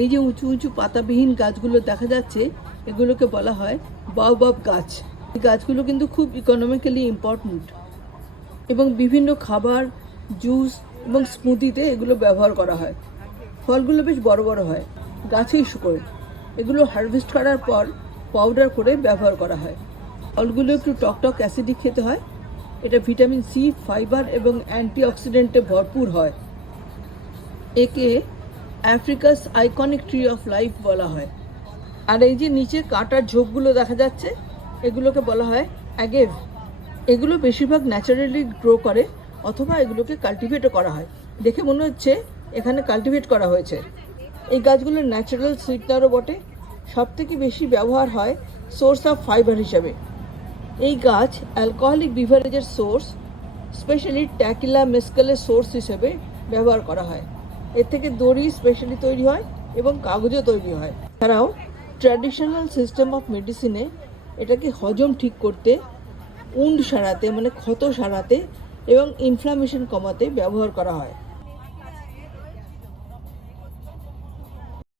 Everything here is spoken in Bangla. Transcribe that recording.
এই যে উঁচু উঁচু পাতাবিহীন গাছগুলো দেখা যাচ্ছে, এগুলোকে বলা হয় বাওবাব গাছ। এই গাছগুলো কিন্তু খুব ইকোনমিক্যালি ইম্পর্ট্যান্ট এবং বিভিন্ন খাবার, জুস এবং স্মুদিতে এগুলো ব্যবহার করা হয়। ফলগুলো বেশ বড় বড় হয়, গাছেই শুকোয়। এগুলো হারভেস্ট করার পর পাউডার করে ব্যবহার করা হয়। ফলগুলো একটু টকটক অ্যাসিডিক খেতে হয়। এটা ভিটামিন সি, ফাইবার এবং অ্যান্টিঅক্সিডেন্টে ভরপুর হয়। একে আফ্রিকাস আইকনিক ট্রি অফ লাইফ বলা হয়। আর এই যে নিচে কাঁটার ঝোপগুলো দেখা যাচ্ছে, এগুলোকে বলা হয় অ্যাগেভ। এগুলো বেশিরভাগ ন্যাচারালি গ্রো করে অথবা এগুলোকে কাল্টিভেটও করা হয়। দেখে মনে হচ্ছে এখানে কাল্টিভেট করা হয়েছে। এই গাছগুলো ন্যাচারাল সুইটনারও বটে। সবথেকে বেশি ব্যবহার হয় সোর্স অফ ফাইবার হিসাবে। এই গাছ অ্যালকোহলিক বিভারেজের সোর্স, স্পেশালি ট্যাকিলা মেসকেলের সোর্স হিসেবে ব্যবহার করা হয়। এর থেকে দড়ি স্পেশালি তৈরি হয় এবং কাগজও তৈরি হয়। এছাড়াও ট্র্যাডিশনাল সিস্টেম অফ মেডিসিনে এটাকে হজম ঠিক করতে, উন্ড সারাতে মানে ক্ষত সারাতে এবং ইনফ্লামেশন কমাতে ব্যবহার করা হয়।